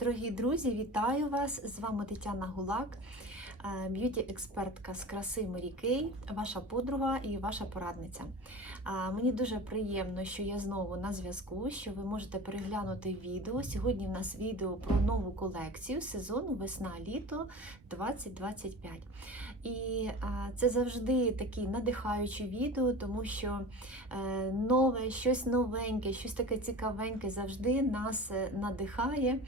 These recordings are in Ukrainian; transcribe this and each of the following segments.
Дорогі друзі, вітаю вас! З вами Тетяна Гулак, е, б'юті-експертка з краси Мері ваша подруга і ваша порадниця. Мені дуже приємно, що я знову на зв'язку, що ви можете переглянути відео. Сьогодні в нас відео про нову колекцію сезону весна-літо 2025. І це завжди такі надихаючі відео, тому що е, нове, щось новеньке, щось таке цікавеньке завжди нас е, надихає.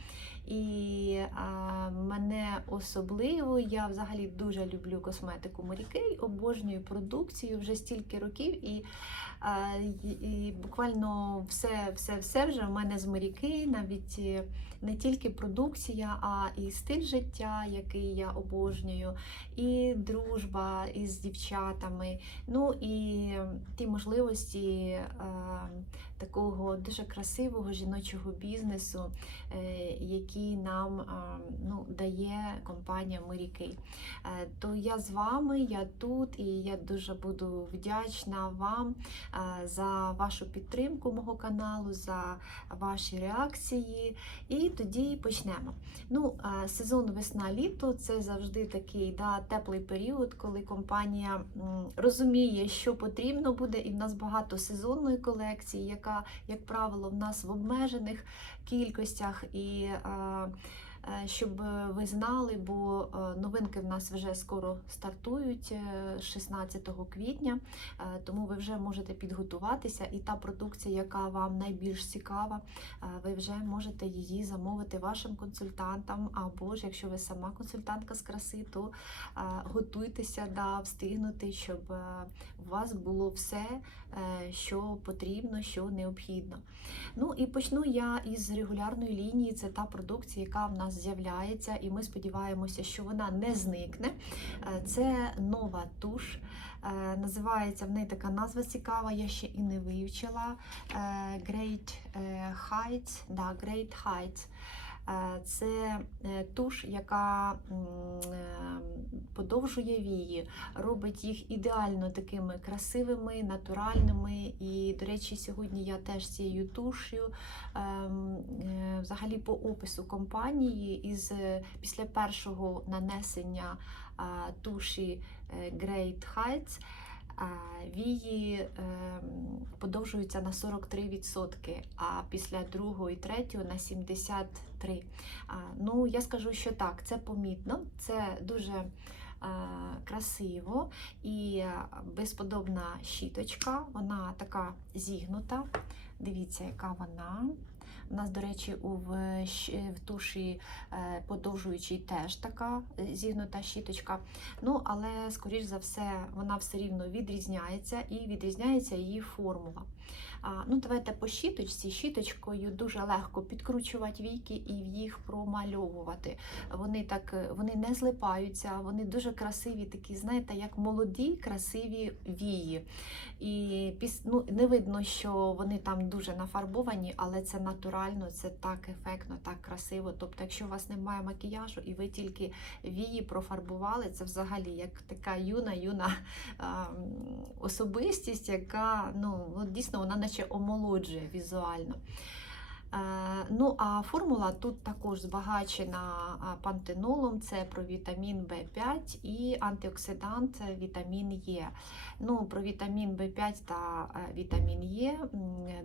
І а, мене особливо, я взагалі дуже люблю косметику Mary обожнюю продукцію вже стільки років, і, а, і, і буквально все, все, все вже в мене з Mary навіть е, не тільки продукція, а і стиль життя, який я обожнюю, і дружба із дівчатами. Ну і ті можливості а, такого дуже красивого жіночого бізнесу, е, який нам ну, дає компанія Mary Е, То я з вами, я тут, і я дуже буду вдячна вам е, за вашу підтримку мого каналу, за ваші реакції. І тоді почнемо. Ну, сезон весна-літо це завжди такий да, теплий період, коли компанія розуміє, що потрібно буде, і в нас багато сезонної колекції, яка, як правило, в нас в обмежених кількостях. І е, щоб ви знали, бо е, новинки в нас вже скоро стартують е, 16 квітня, е, тому ви вже можете підготуватися, і та продукція, яка вам найбільш цікава, е, ви вже можете її замовити вашим консультантам. Або ж якщо ви сама консультантка з краси, то е, готуйтеся да, встигнути, щоб е, у вас було все, е, що потрібно, що необхідно. Ну і почну я із регулярної лінії. Це та продукція, яка в нас з'являється, і ми сподіваємося, що вона не зникне. Е, Це нова туш. Е, Називається в неї така назва цікава, я ще і не вивчила. Е, Great Heights. Да, Great Heights. Е, Це е, туш, яка е, подовжує вії, робить їх ідеально такими красивими, натуральними. І, до речі, сьогодні я теж цією туш'ю ем, взагалі по опису компанії із після першого нанесення туші Great Heights Вії ем, подовжуються на 43%, а після другого і третього на 73%. Ну, я скажу, що так, це помітно, це дуже е, красиво і е, безподобна щіточка, вона така зігнута. Дивіться, яка вона. У нас, до речі, у в, в туші е, подовжуючій теж така е, зігнута щіточка. Ну, але, скоріш за все, вона все рівно відрізняється і відрізняється її формула. Ну, давайте по щіточці. Щіточкою дуже легко підкручувати війки і їх промальовувати. Вони так е, вони не злипаються, вони дуже красиві, такі, знаєте, як молоді, красиві вії. І ну, не видно, що вони там дуже нафарбовані, але це натурально, це так ефектно, так красиво. Тобто, якщо у вас немає макіяжу і ви тільки вії профарбували, це взагалі як така юна, юна а, особистість, яка ну, дійсно вона наче омолоджує візуально. Е, Ну, а формула тут також збагачена пантенолом, це про вітамін В5 і антиоксидант е, вітамін Е. Ну, про вітамін В5 та е, вітамін Е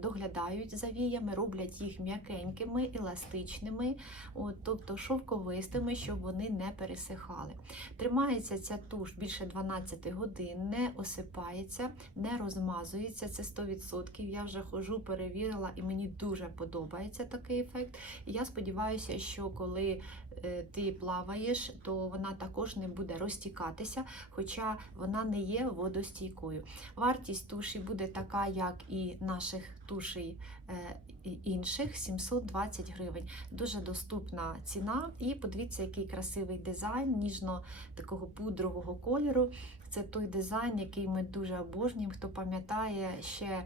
доглядають за віями, роблять їх м'якенькими, еластичними, от, тобто шовковистими, щоб вони не пересихали. Тримається ця туш більше 12 годин, не осипається, не розмазується. Це 100%. Я вже хожу, перевірила, і мені дуже подобається такий ефект. І я сподіваюся, що коли е, ти плаваєш, то вона також не буде розтікатися, хоча вона не є водостійкою. Вартість туші буде така, як і наших тушей е, інших 720 гривень. Дуже доступна ціна. І подивіться, який красивий дизайн, ніжно такого пудрового кольору. Це той дизайн, який ми дуже обожнюємо. Хто пам'ятає ще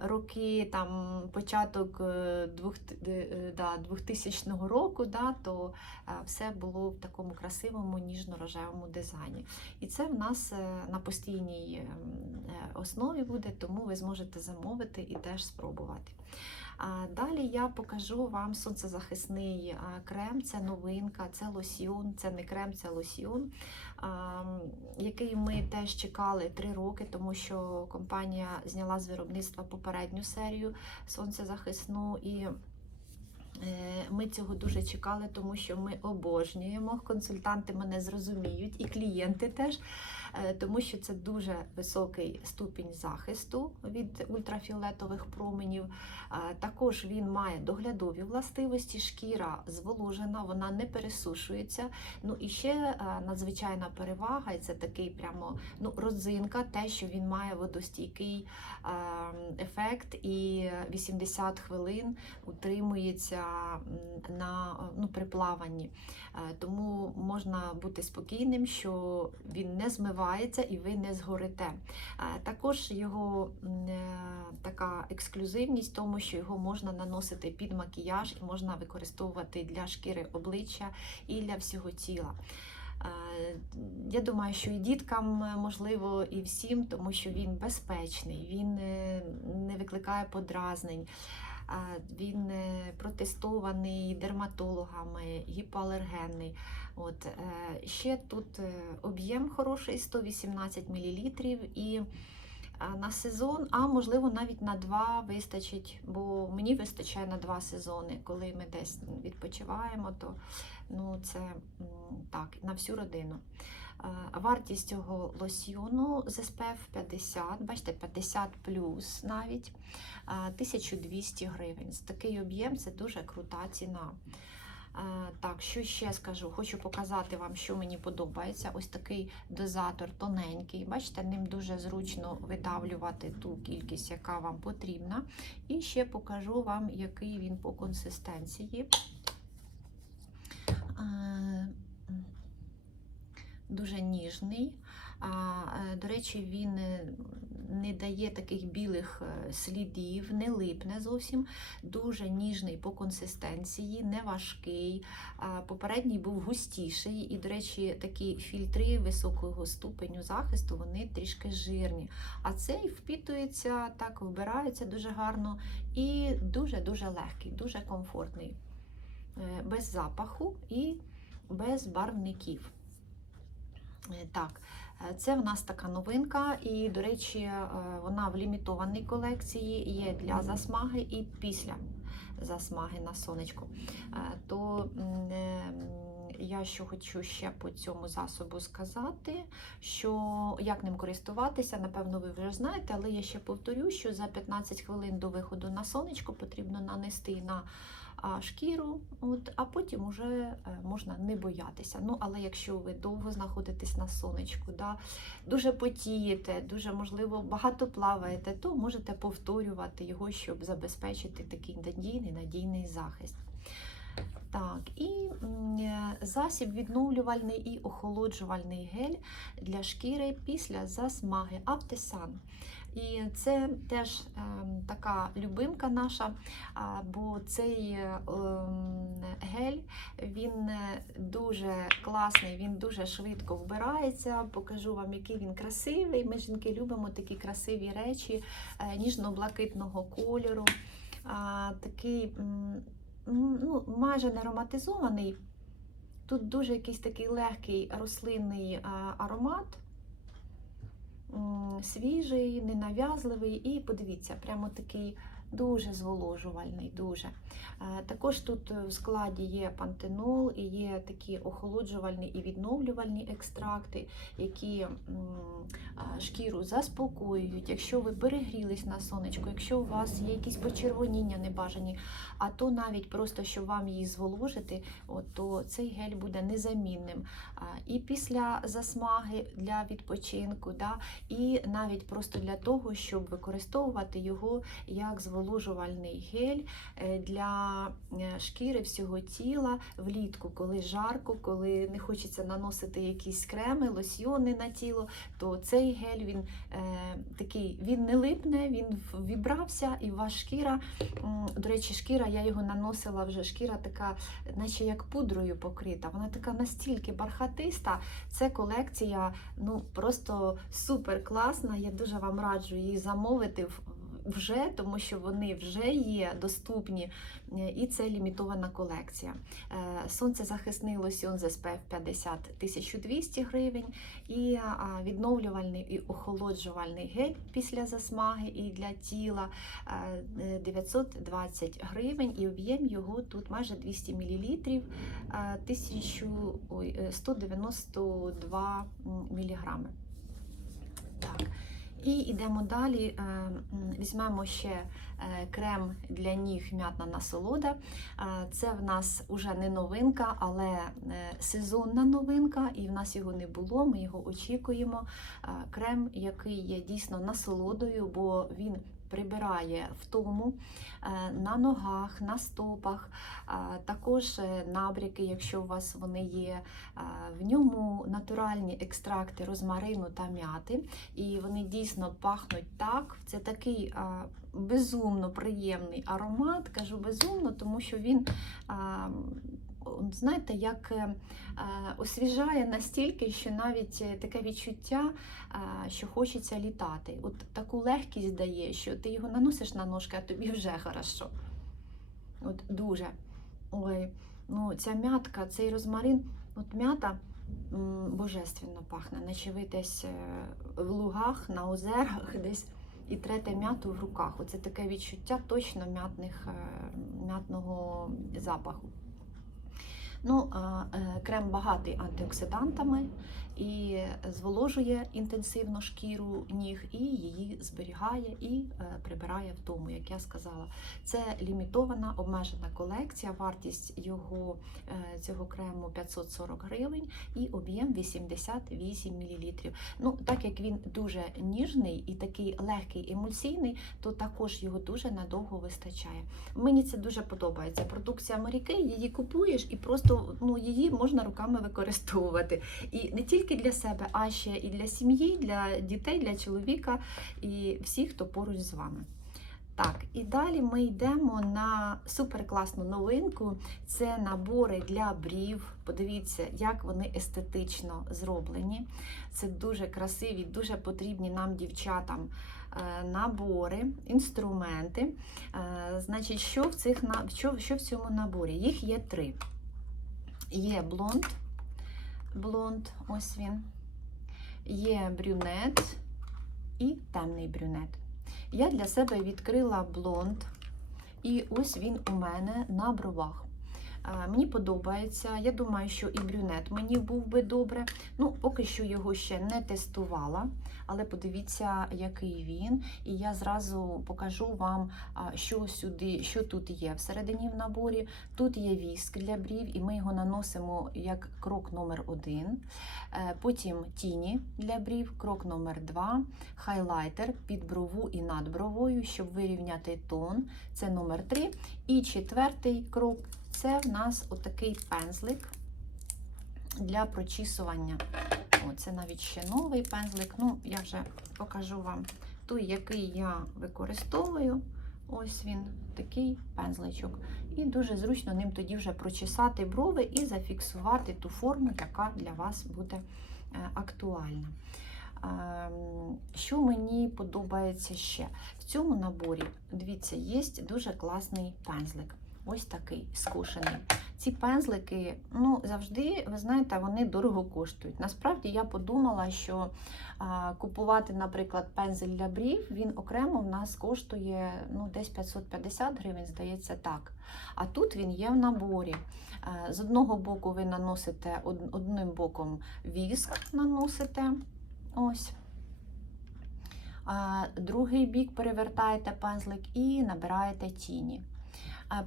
роки, там початок е, двох, е, 2000 року, да, то е, все було в такому красивому ніжно-рожевому дизайні. І це в нас е, на постійній ем, е, основі буде, тому ви зможете замовити і теж спробувати. Далі я покажу вам сонцезахисний крем. Це новинка, це лосьйон, це не крем, це лосьйон, який ми теж чекали 3 роки, тому що компанія зняла з виробництва попередню серію сонцезахисну і. Е, Ми цього дуже чекали, тому що ми обожнюємо. Консультанти мене зрозуміють, і клієнти теж, е, тому що це дуже високий ступінь захисту від ультрафіолетових променів. Е, Також він має доглядові властивості, шкіра зволожена, вона не пересушується. Ну і ще надзвичайна перевага, і це такий прямо ну, родзинка, те, що він має водостійкий е, ефект, і 80 хвилин утримується на ну, при плаванні. Е, Тому можна бути спокійним, що він не змивається і ви не згорите. Е, Також його е, така ексклюзивність, тому що його можна наносити під макіяж і можна використовувати для шкіри обличчя і для всього тіла. Я думаю, що і діткам можливо, і всім, тому що він безпечний, він не викликає подразнень. Він е, протестований дерматологами, гіпоалергенний. От, е, ще тут е, об'єм хороший 118 мл і на сезон, а можливо навіть на два вистачить, бо мені вистачає на два сезони. Коли ми десь відпочиваємо, то ну, це так, на всю родину. Вартість цього лосьйону з SPF 50, бачите, 50 плюс навіть е, 1200 гривень. З такий об'єм це дуже крута ціна. Так, що ще скажу? Хочу показати вам, що мені подобається. Ось такий дозатор тоненький. Бачите, ним дуже зручно видавлювати ту кількість, яка вам потрібна. І ще покажу вам, який він по консистенції. Дуже ніжний. Е, До речі, він е, не дає таких білих е, слідів, не липне зовсім. Дуже ніжний по консистенції, не важкий. Попередній був густіший, і, до речі, такі фільтри високого ступеню захисту вони трішки жирні. А цей впітується, так вбирається дуже гарно і дуже-дуже легкий, дуже комфортний, без запаху і без барвників. Е, Так, е, це в нас така новинка, і, до речі, е, вона в лімітованій колекції є для засмаги і після засмаги на сонечку. То я що хочу ще по цьому засобу сказати, що як ним користуватися, напевно, ви вже знаєте, але я ще повторю, що за 15 хвилин до виходу на сонечко потрібно нанести на шкіру, от, а потім вже е, можна не боятися. Ну, але якщо ви довго знаходитесь на сонечку, да, дуже потієте, дуже можливо багато плаваєте, то можете повторювати його, щоб забезпечити такий надійний надійний захист. Так, і е, засіб відновлювальний і охолоджувальний гель для шкіри після засмаги Автесан. І це теж ем, така любимка наша, бо цей е, гель він е, дуже класний, він дуже швидко вбирається. Покажу вам, який він красивий. Ми жінки любимо такі красиві речі е, ніжно-блакитного кольору. Такий ну, майже не ароматизований. Тут дуже якийсь такий легкий рослинний аромат свіжий, ненав'язливий, і подивіться, прямо такий дуже зволожувальний. дуже. Е, Також тут в складі є пантенол і є такі охолоджувальні і відновлювальні екстракти, які шкіру заспокоюють. Якщо ви перегрілись на сонечку, якщо у вас є якісь почервоніння небажані, а то навіть просто щоб вам її зволожити, то цей гель буде незамінним. І після засмаги для відпочинку, да, і навіть просто для того, щоб використовувати його як зволожувальний гель е, для е, шкіри всього тіла влітку, коли жарко, коли не хочеться наносити якісь креми, лосьйони на тіло, то цей гель він е, такий він не липне, він вібрався, і ваша шкіра, до речі, шкіра, я його наносила вже шкіра така, наче як пудрою покрита. Вона така настільки бархатиста. Це колекція, ну просто супер класна. Я дуже вам раджу її замовити. Вже, тому що вони вже є доступні, е, і це лімітована колекція. Е, Сонцезахисний лосьон з SPF 50 1200 гривень, і відновлювальний і охолоджувальний гель після засмаги і для тіла е, 920 гривень, і об'єм його тут майже 200 мл, 1000, ой, е, 192 мг. Так. І йдемо далі. е, Візьмемо ще е, крем для ніг м'ятна насолода. Е, Це в нас уже не новинка, але сезонна новинка, і в нас його не було. Ми його очікуємо. Крем, який є дійсно насолодою, бо він прибирає втому е, на ногах, на стопах, е, також е, набряки, якщо у вас вони є. В ньому натуральні екстракти розмарину та м'яти, і вони дійсно пахнуть так. Це такий безумно приємний аромат. Кажу безумно, тому що він, знаєте, як е, освіжає настільки, що навіть е, таке відчуття, що хочеться літати. От таку легкість дає, що ти його наносиш на ножки, а тобі вже хорошо. От дуже. Ой, ну ця м'ятка, цей розмарин, от м'ята божественно пахне, наче ви десь е, в лугах, на озерах десь і трете м'яту в руках. Оце таке відчуття точно м'ятних, е, м'ятного запаху. Ну, е, крем багатий антиоксидантами. І зволожує інтенсивно шкіру ніг, і її зберігає і е, прибирає вдому, як я сказала. Це лімітована обмежена колекція. Вартість його е, цього крему 540 гривень і об'єм 88 мл. Ну, так як він дуже ніжний і такий легкий емульсійний, то також його дуже надовго вистачає. Мені це дуже подобається. Продукція Маріки, її купуєш і просто ну, її можна руками використовувати. І не тільки для себе, а ще і для сім'ї, для дітей, для чоловіка і всіх, хто поруч з вами. Так, і далі ми йдемо на суперкласну новинку. Це набори для брів. Подивіться, як вони естетично зроблені. Це дуже красиві, дуже потрібні нам, дівчатам, е, набори, інструменти. Е, Значить, що в, цих, що, що в цьому наборі? Їх є три. Є блонд, блонд, ось він, є брюнет і темний брюнет. Я для себе відкрила блонд, і ось він у мене на бровах. Е, Мені подобається. Я думаю, що і брюнет мені був би добре. Ну, поки що його ще не тестувала, але подивіться, який він. І я зразу покажу вам, що сюди, що тут є всередині в наборі. Тут є віск для брів, і ми його наносимо як крок номер один. Е, Потім тіні для брів, крок номер два, хайлайтер під брову і над бровою, щоб вирівняти тон. Це номер три. І четвертий крок це в нас отакий пензлик для прочісування. О, це навіть ще новий пензлик. Ну, я вже покажу вам той, який я використовую. Ось він, такий пензличок. І дуже зручно ним тоді вже прочесати брови і зафіксувати ту форму, яка для вас буде е, актуальна. Ем, Що мені подобається ще? В цьому наборі, дивіться, є дуже класний пензлик. Ось такий скошений. Ці пензлики, ну, завжди, ви знаєте, вони дорого коштують. Насправді я подумала, що а, купувати, наприклад, пензель для брів, він окремо в нас коштує ну, десь 550 гривень, здається, так. А тут він є в наборі. Е, З одного боку ви наносите од- одним боком віск, наносите. Ось. А другий бік перевертаєте пензлик і набираєте тіні.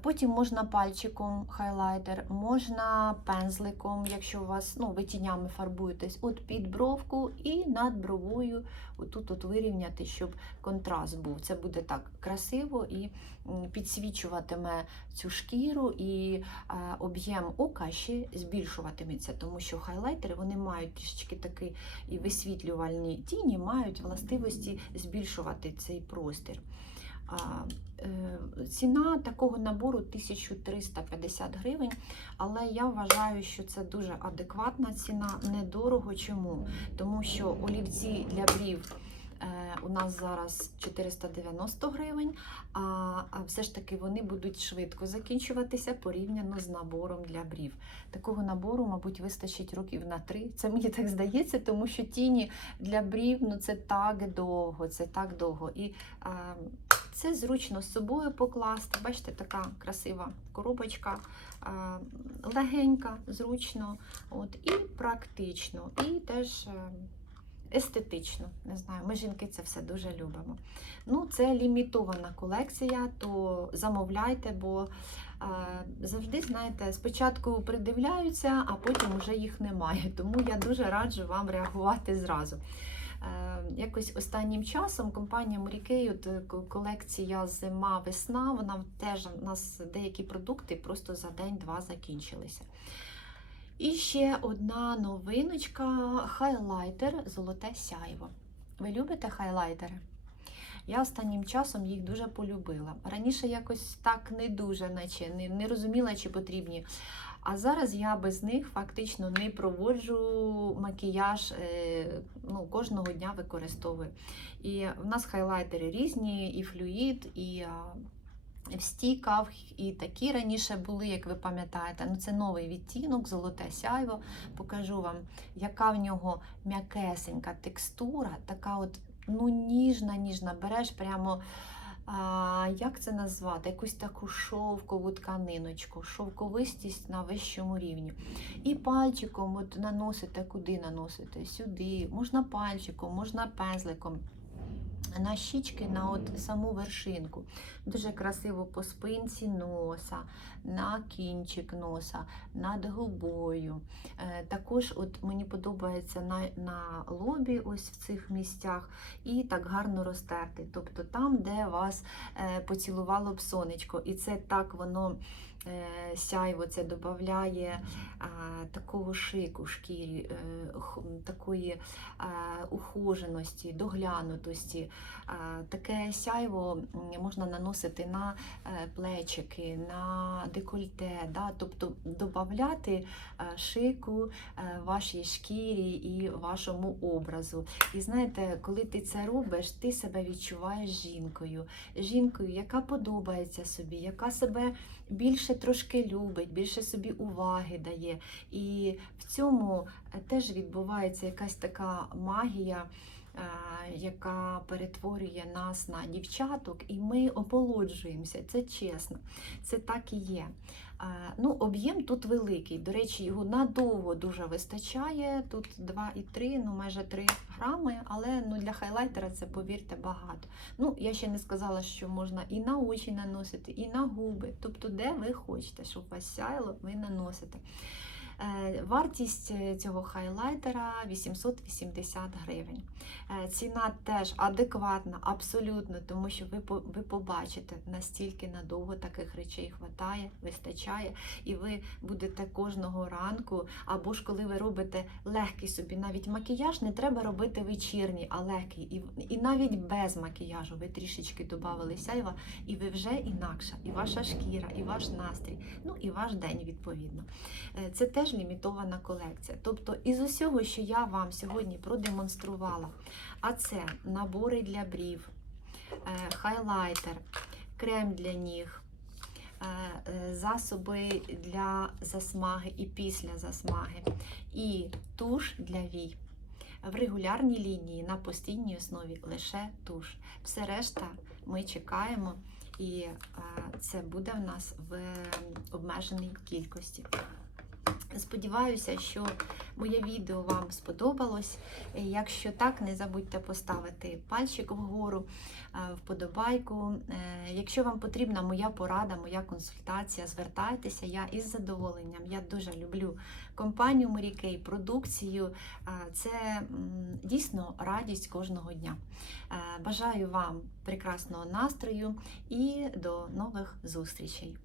Потім можна пальчиком хайлайтер, можна пензликом, якщо у вас ну, ви тінями фарбуєтесь, от під бровку і над бровою отут от вирівняти, щоб контраст був. Це буде так красиво і підсвічуватиме цю шкіру, і е, об'єм ока ще збільшуватиметься, тому що хайлайтери вони мають трішечки такі і висвітлювальні тіні, мають властивості збільшувати цей простір. Е, Ціна такого набору 1350 гривень, але я вважаю, що це дуже адекватна ціна, недорого. Чому? Тому що олівці для брів У нас зараз 490 гривень, а все ж таки вони будуть швидко закінчуватися порівняно з набором для брів. Такого набору, мабуть, вистачить років на три. Це мені так здається, тому що тіні для брів ну це так довго, це так довго. І а, це зручно з собою покласти. Бачите, така красива коробочка, а, легенька, зручно, от, і практично, і теж. Естетично, не знаю, ми жінки це все дуже любимо. Ну, це лімітована колекція, то замовляйте, бо е, завжди, знаєте, спочатку придивляються, а потім вже їх немає. Тому я дуже раджу вам реагувати зразу. Е, Якось останнім часом компанія Морікей, е, колекція зима-весна, вона теж у нас деякі продукти просто за день-два закінчилися. І ще одна новиночка хайлайтер Золоте сяйво. Ви любите хайлайтери? Я останнім часом їх дуже полюбила. Раніше якось так не дуже, наче не, не розуміла, чи потрібні. А зараз я без них фактично не проводжу макіяж, е, ну, кожного дня використовую. І в нас хайлайтери різні, і флюїд, і в і такі раніше були, як ви пам'ятаєте. Ну, це новий відтінок, золоте сяйво. Покажу вам, яка в нього м'якесенька текстура, така от ну, ніжна, ніжна. Береш прямо. А, як це назвати? Якусь таку шовкову тканиночку, шовковистість на вищому рівні. І пальчиком от наносите, куди наносите? Сюди. Можна пальчиком, можна пензликом. На щічки, на от саму вершинку. Дуже красиво по спинці носа, на кінчик носа, над губою. Е, також от мені подобається на, на лобі, ось в цих місцях, і так гарно розтерти. Тобто там, де вас е, поцілувало б сонечко. І це так воно е, сяйво це додає такого шику шкірі, такої е, ухоженості, доглянутості. Е, Таке сяйво можна наносити на е, плечики, на декольте, да? тобто додати шику вашій шкірі і вашому образу. І знаєте, коли ти це робиш, ти себе відчуваєш жінкою, жінкою, яка подобається собі, яка себе більше трошки любить, більше собі уваги дає. І в цьому е, теж відбувається якась така магія. Е, Яка перетворює нас на дівчаток, і ми омолоджуємося, це чесно, це так і є. Е, Ну, об'єм тут великий. До речі, його надовго дуже вистачає. Тут 2,3, ну майже 3 грами, але ну, для хайлайтера це, повірте, багато. Ну, я ще не сказала, що можна і на очі наносити, і на губи. Тобто, де ви хочете, щоб вас сяйло, ви наносите. Е, Вартість е, цього хайлайтера 880 гривень. Е, Ціна теж адекватна, абсолютно, тому що ви, ви побачите, настільки надовго таких речей хватає, вистачає, і ви будете кожного ранку, або ж коли ви робите легкий собі, навіть макіяж не треба робити вечірній, а легкий. І, і навіть без макіяжу ви трішечки додали сяйва, і ви вже інакша, і ваша шкіра, і ваш настрій, ну і ваш день відповідно. Це теж лімітована колекція. Тобто, із усього, що я вам сьогодні продемонструвала, а це набори для брів, е, хайлайтер, крем для ніг, е, е, засоби для засмаги і після засмаги, і туш для вій. В регулярній лінії на постійній основі лише туш. Все решта ми чекаємо, і це буде в нас в обмеженій кількості. Сподіваюся, що моє відео вам сподобалось. Якщо так, не забудьте поставити пальчик вгору, е, вподобайку. Е, Якщо вам потрібна моя порада, моя консультація, звертайтеся, я із задоволенням. Я дуже люблю компанію Морікей, продукцію. Е, Це дійсно радість кожного дня. Бажаю вам прекрасного настрою і до нових зустрічей!